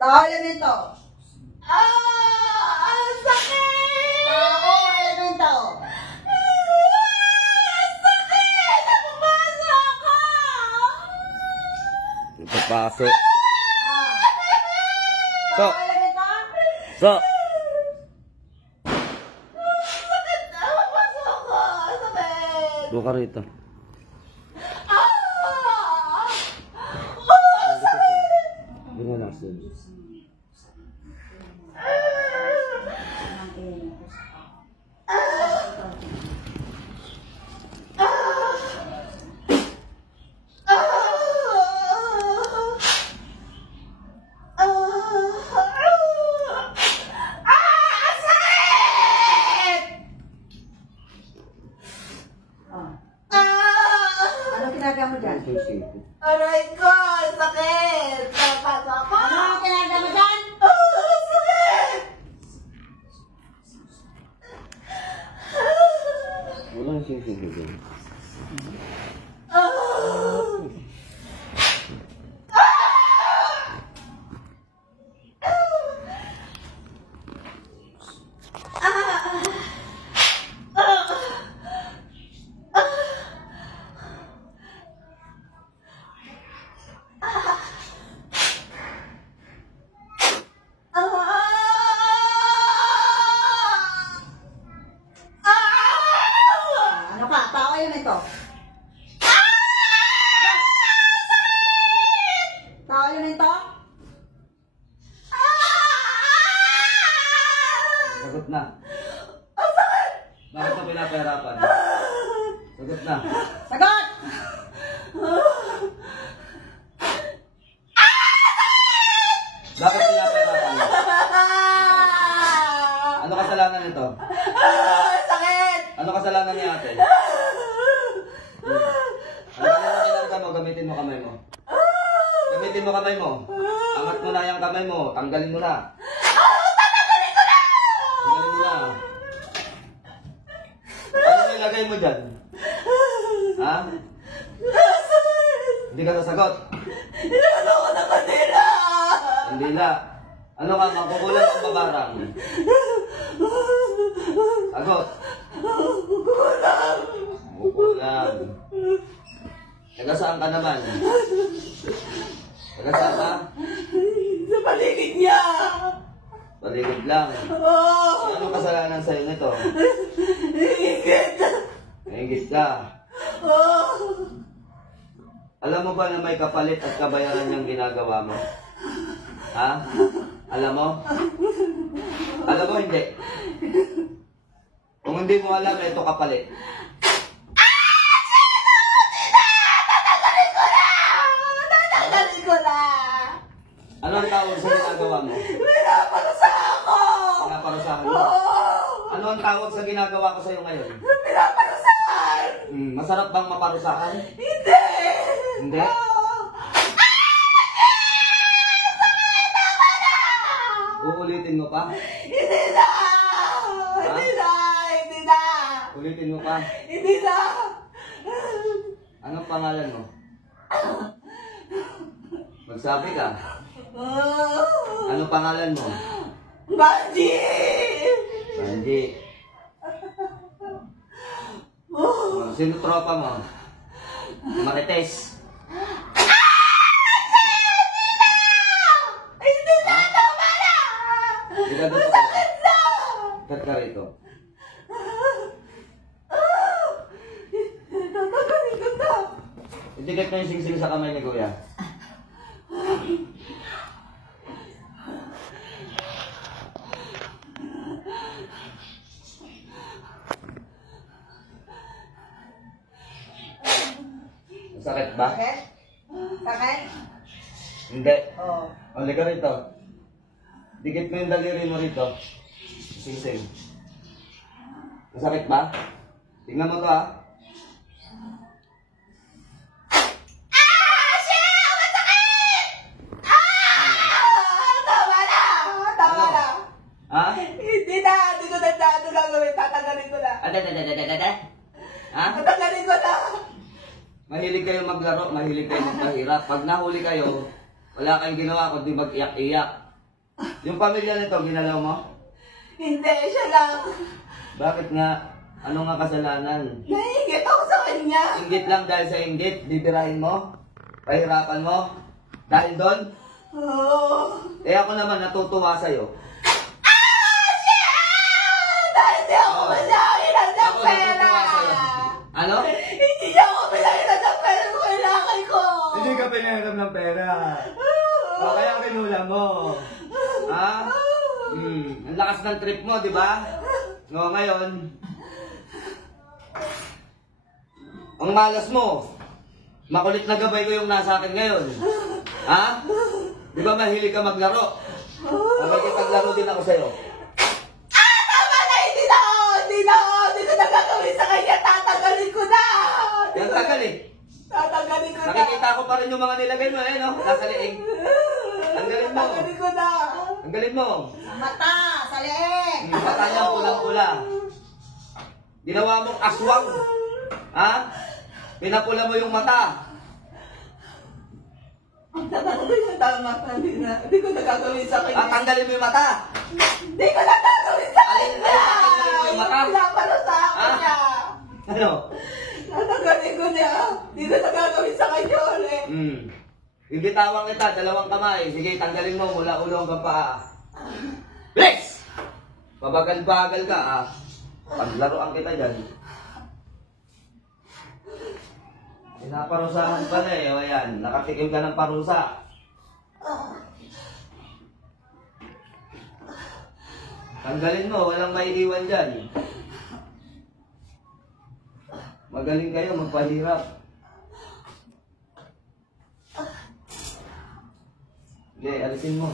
Tao elemento. Ang sakit! Tao elemento. Ang sakit! Napapasa ako! Papasok. Tao elemento. So. Sakit! Napapasa ako! Sakit! Doon ka rito. Doon ka lang sila. Ano ginagawa mo dyan? Aray ko! Sakit! Napapasa ako! Ano ginagawa mo dyan? Sakit! Wala yung sisig doon. Ano ka? Tao elemento. Tao elemento. Sagot na. Bakit ka pinapahirapan? Sagot na. Sagot! Bakit pinapahirapan? Ano kasalanan nito? Sakit! Ano kasalanan ni ate? Ano kinarga mo? Gamitin mo kamay mo. Gamitin mo kamay mo. Angat mo na yung kamay mo. Tanggalin mo na. Tanggalin mo na. Ano nilagay mo dyan? Ha? Hindi ka sasagot. Inano ko na kanila! Hindi na. Ano ka? Makukulang ang babarang. Sagot. Makukulang. Taga saan ka naman? Taga saan ka? Sa paligid niya! Paligid lang. Oh! Anong kasalanan sa'yo nito? Higit! Naingit ka. Oh! Alam mo ba na may kapalit at kabayaran niyang ginagawa mo? Ha? Alam mo? Alam mo hindi? Kung hindi mo alam, ito kapalit. Tatanggalin ko na! Ano ang tawag sa ginagawa mo? Pinaparusa ako! Pinaparusahan mo? Oh! Ano ang tawag sa ginagawa ko sa'yo ngayon? Pinaparusahan! Masarap bang maparusahan? Hindi! Hindi? Uulitin mo pa? Hindi na! Hindi na! Hindi na! Ulitin mo pa? Hindi na! Anong pangalan mo? Magsabi ka. Anong pangalan mo? Mandy! Sanji. Sino tropa mo? Marites. Hindi na! Tama na! Ika doon ka. Sakit na! Kat ka rito. Tatanggalin ko na! Itikit mo yung singsing sa kamay ni Kuya. Sakit ba? Sakit? Sakit? Hindi. Oo. Uli ka rito. Dikit mo yung daliri mo rito. Singsing. Masakit ba? Tingnan mo to ha. Tama na! Tama na! Ha? Hindi na! Hindi ko na ano gagawin. Tatanggalin ko na. Ha? Tatanggalin ko na! Mahilig kayo maglaro, mahilig kayo magpahirap. Pag nahuli kayo, wala kayong ginawa kundi mag-iyak-iyak. Yung pamilya nito, ginalaw mo? Hindi, siya lang. Bakit nga? Ano nga kasalanan? Naiingit ako sa kanya. Inggit lang dahil sa inggit, bibirahin mo? Pahirapan mo? Dahil doon? Oo. Eh ako naman natutuwa sa'yo. Dahil di ako Oo. malaki ng Ako pera. natutuwa sa'yo. Ano? Hindi niya ako malaki ng pera kung kailangan ko. Hindi ka pinahiram ng pera. O kaya kinula mo. Ha? Ang lakas ng trip mo, di ba? O ngayon, ang malas mo. Makulit na gabay ko yung nasa akin ngayon. Ha? Di ba mahilig ka maglaro? Magkikipaglaro din ako sa'yo. Tama na, hindi na ako. Hindi ko na gagawin sa kanya. Tatanggalin ko na. Yan tagal eh. Tatanggalin ko na. Nakikita ko pa rin yung mga nilagay mo eh, no? Nasa liig. Tanggalin mo. Tatanggalin ko na. Tanggalin mo. Sa mata, sa leeg. Mata niya pulang-pula. Ginawa mong aswang. Ha? Pinapula mo yung mata. Tatanggalin ko tama. Hindi ko na gagawin sa kanya. Tanggalin mo yung mata. Hindi ko na gagawin sa kanya. Tatanggalin mo yung mata. Pinapalo sa ako Ah? niya. Ano? Tatanggalin ko niya. Hindi ko na gagawin sa kanya ulit. Ibitawan kita, dalawang kamay. Sige, tanggalin mo mula ulo hanggang paa. Flex! Pabagal-bagal ka, ah. Paglaruan kita dyan. Pinaparusahan pa na eh. O yan, nakatikim ka ng parusa. Tanggalin mo, walang maiiwan dyan. Magaling kayo, magpahirap. Sige, alisin mo.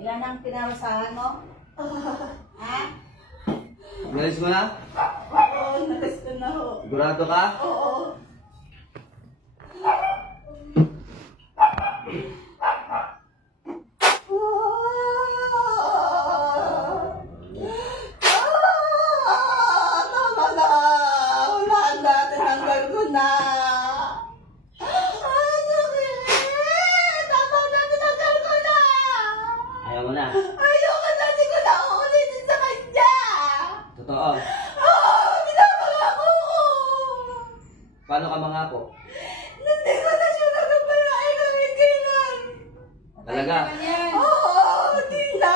Ilan ang pinarusahan mo? Ha? Inalis mo na? Oo, nakas ko na ho. Sigurado ka? Oo. Tama na. Wala na. Tinanggal ko na. Sakit. Tama na. Tinanggal ko na. Ayaw mo na. Ayoko na. Hindi ko na uulitin sa kanya. Totoo. Pinapangako ko. Paano ka mangako? Hindi ko na siya nagpapalain ng kailan. Talaga? Hindi na.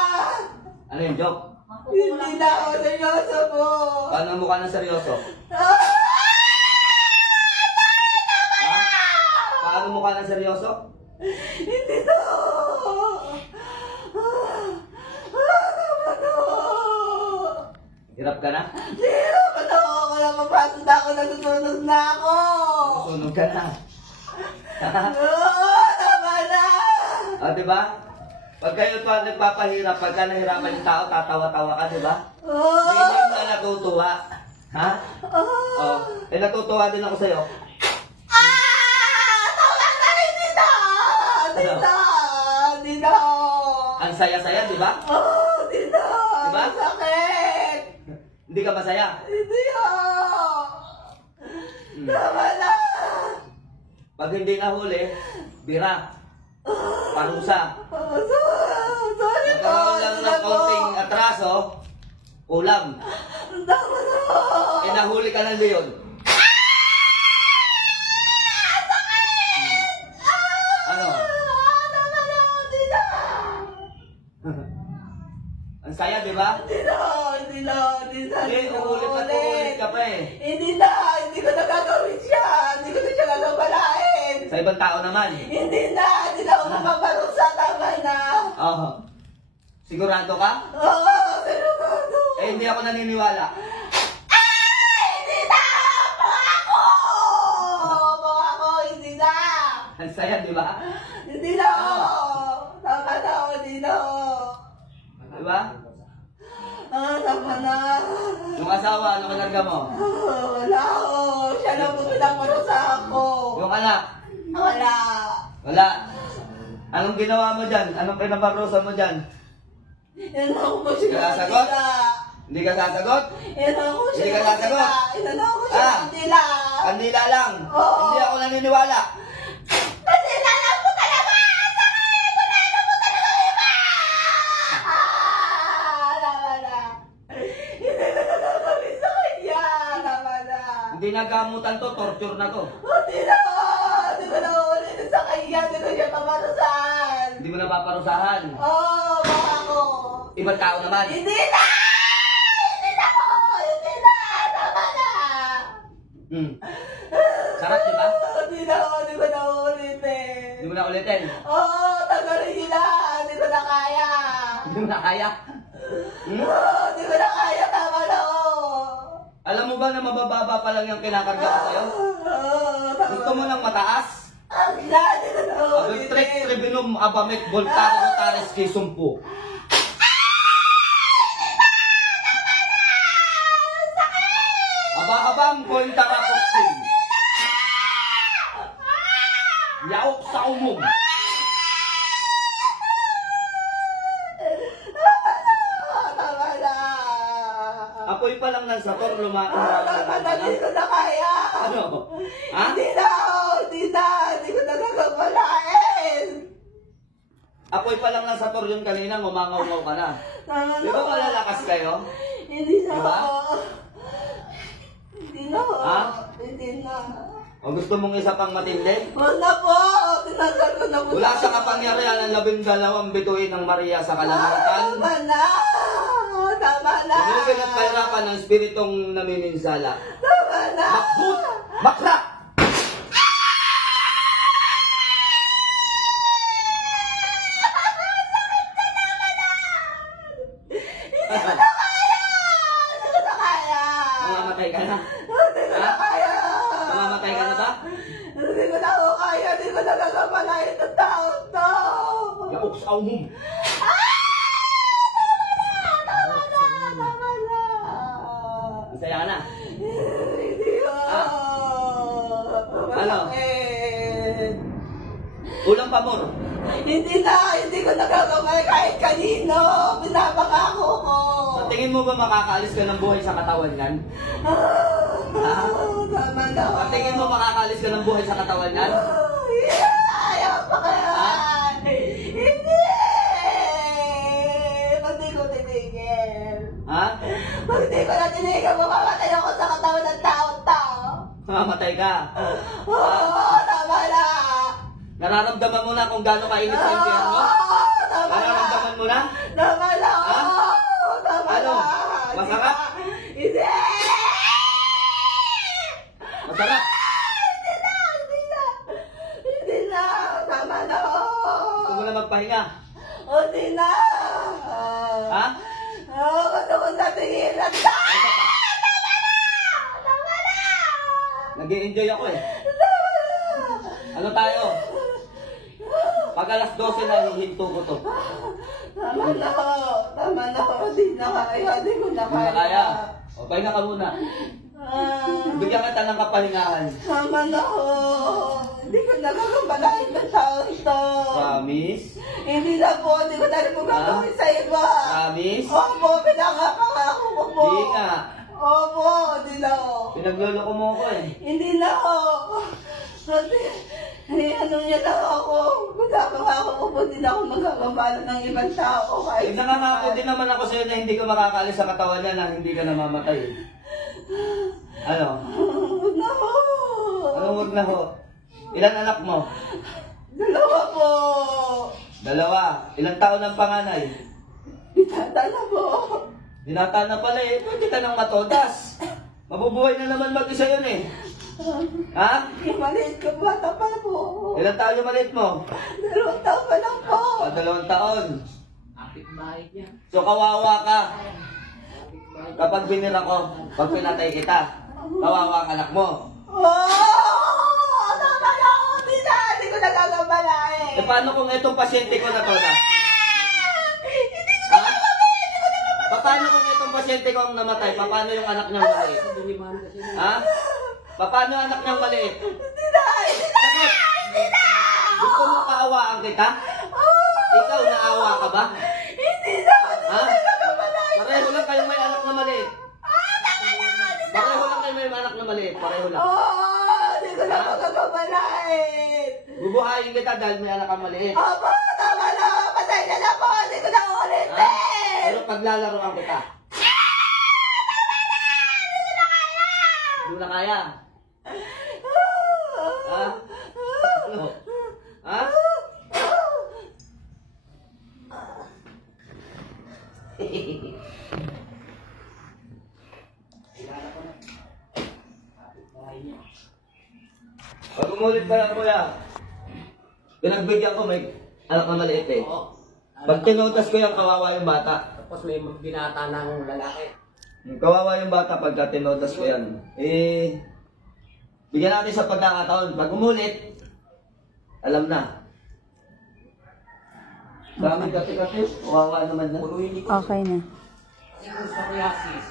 Ano yung joke? Hindi na ako seryoso po. Paano ang mukha ng seryoso? Ah! Ha? Paano mukha ng seryoso? Hindi to. Tama to. Hirap ka na? Zero pa to. Kaya mapasok na ako. Nasusunog na ako. Sunog ka na. Tama na. O, diba? Pag kayo pa nagpapahirap, pagka nahirapan yung tao, tatawa-tawa ka, diba? Hindi na natutuwa. Ha? O, eh natutuwa din ako sa'yo. Tama na. Hindi na. Hindi na. Hindi na. Ang saya-saya, diba? Hindi na. Diba? Sakit. Hindi ka masaya. Hindi ako. Tama na. Pag hindi nahuli, bira. Parusa. Sorry po. Magkaroon lang ng konting atraso, ulam. Tama na. Eh nahuli ka ng leon. Ano? Tama na. Hindi na. Ang saya, di ba? Hindi na. Hindi na. Hindi na. Eh, uulit at uulit ka pa eh. Hindi na. Hindi ko na gagawin siya. Hindi ko na siya gagawalain. Sa ibang tao naman. Hindi na. Hindi na ako mapaparusa. Tama na. Oo. Sigurado ka? Oo. Sigurado. Eh, hindi ako naniniwala. Hindi na! Pangako! Pangako, hindi na! Ang saya, di ba? Hindi na! Tama na, hindi na! Di ba? Tama na! Yung asawa, ano kanarga mo? Wala ako! Siya lang po pinaparusa ako! Yung anak? Wala! Wala. Anong ginawa mo dyan? Anong pinaparusa mo dyan? Inanako ko Hindi siya ka sa sasagot? kanila. Hindi ka sasagot? Inanako ko siya Hindi ka sa sasagot? kanila. Inanako ko siya Ah. sa kanila. Kandila lang. Oo. Hindi ako naniniwala. Kasi inanako mo talaga! Sakay! Inanako mo talaga iba! Tama na. Hindi ko na gagawin sa kanya. Tama na. Hindi nagamutan to, torture na to. Hindi na! Hindi ko na uulitin sa kanya. Hindi ko siya pamarusahan. Hindi mo na paparusahan. Oo, baka ako. Ibang tao naman. Hindi na! Hindi na po! Hindi na! Tama na! Hmm. Sarap, di ba? Hindi na ako. Hindi ko na uulitin. Hindi mo na ulitin. Oo, tagalin niyo na. Hindi ko na kaya. Hindi mo na kaya. Hmm? Oo, hindi ko na kaya. Tama na ako. Alam mo ba na mabababa pa lang yung kinakarga ko sa'yo? Oo, tama Gusto mo ng mataas? Ang hindi ko na Abitrek, uulitin. tribunum, abamek, voltaro, rotares, kisumpo. Aba-abang, kointa rapoksin. Yaok sa umong. Tama na. Apoy pa lang ng sator, Tama na. Hindi ko na kaya. Ano? Ha? Hindi na ako. Hindi na. Hindi ko na gagawalain. Apoy pa lang ng sator yun kanina, ngumangaw-ngaw ka na. Tama na. Di ba malalakas kayo? Hindi na Diba? ako. Hindi na ako. Ha? Hindi na. O gusto mong isa pang matindi? Huwag na po. Tinagal ko na po. Mula sa kapangyarihan ng 12 bituin ng Maria sa kalangitan, Tama na. Tama na. Pagulugin at kahirapan ng espiritong namiminsala. Tama na. Makbut! Makrak! Hindi ko na kaya. Mamamatay ka na. Hindi ko na kaya. Mamamatay ka na ba? Hindi ko na ako kaya. Hindi ko na gagawalain ng tao to. Yaok sa umum. Tama na. Masaya ka na. Hindi ko. Ano? Masakit. Ulang pamor. Hindi ko nagagawin kahit kanino. Pinapangako ko. Sa tingin mo ba makakaalis ka ng buhay sa katawan yan? Tama na. Sa tingin mo makakaalis ka ng buhay sa katawan yan? Ayaw pa kaya. Hindi. Pag di ko tinigil. Ha? Pag di ko na tinigil, mamamatay ako sa katawan ng tao-tao. Mamamatay ka. Tama na. Nararamdaman mo na kung gaano kainit sa impyerno mo? Tama na. Nararamdaman mo na? Tama na. Ha? Tama Ano? na. Masarap? Hindi. Masarap? Hindi na. Tama na. Gusto mo na magpahinga? Hindi na. Ha? Gusto ko na tingilan. Isa pa. Tama na. Nag-i-enjoy ako eh. Tama na. Ano tayo? Pag alas 12 na hihinto ko to. Tama na. Tama na. Hindi na kaya. Hindi ko na Hindi na kaya. O, pahinga ka muna. Bigyan kita ng kapahingahan. Tama na. Hindi ko na gagawalain ng tao ito. Promise? Hindi na po. Hindi ko na rin po gagawin sa iba. Promise? Opo. Pinakapangako ko po. Hindi nga. Opo. Hindi na ako. Pinagluloko mo ako eh. Hindi na ako. Kasi, ano niya lang ako. Magkakangako ko po, hindi na ako magkakabala ng ibang tao. Eh, nangangako din naman ako sa'yo na hindi ko makakaalis sa katawan niya na hindi ka namamatay. Ano? Huwag na ako. Anong huwag na ho? Ilan anak mo? Dalawa po. 2. Ilang taon ang panganay? Bitata na po. Binata na pala eh. Pwede ka nang matodas. Mabubuhay na naman mag-isa yun eh. Ha? Yung maliit ko bata pa po. Ilang taon yung maliit mo? 2 taon pa lang po. 2 taon. So kawawa ka. Kapag binira ko, pag pinatay kita, kawawa ka anak mo. Oh! Tama na ako. Hindi ko nagagabalain. E paano kung itong pasyente ko na to na? Hindi ko Ha? Paano kung itong pasyente ko ang namatay? Paano yung anak niyang maliit? Ha? Paano yung anak niyang maliit? Hindi na. Sagot! Hindi na. Gusto mo kaawaan kita? Ikaw, naawa ka ba? Hindi na. Ha? ulit! Bubuhayin kita dahil may anak kang maliit. Opo, tama na! Patay na na po! Hindi ko na ulitin! Pero paglalaroan kita. Hindi mo na kaya. Ha? Ano? Ha? Pag umulit pa lang kuya, pinagbigyan ko may anak na maliit eh. Oo. Pag tinutas ko yung kawawa yung bata. Tapos may binata ng lalaki. Kawawa yung bata pagka tinutas ko yan. Eh, bigyan natin sa pagkakataon. Pag umulit, alam na. Dami kasi, kawawa naman na. Puluhin ko. Okay na. Kasi kung psoriasis,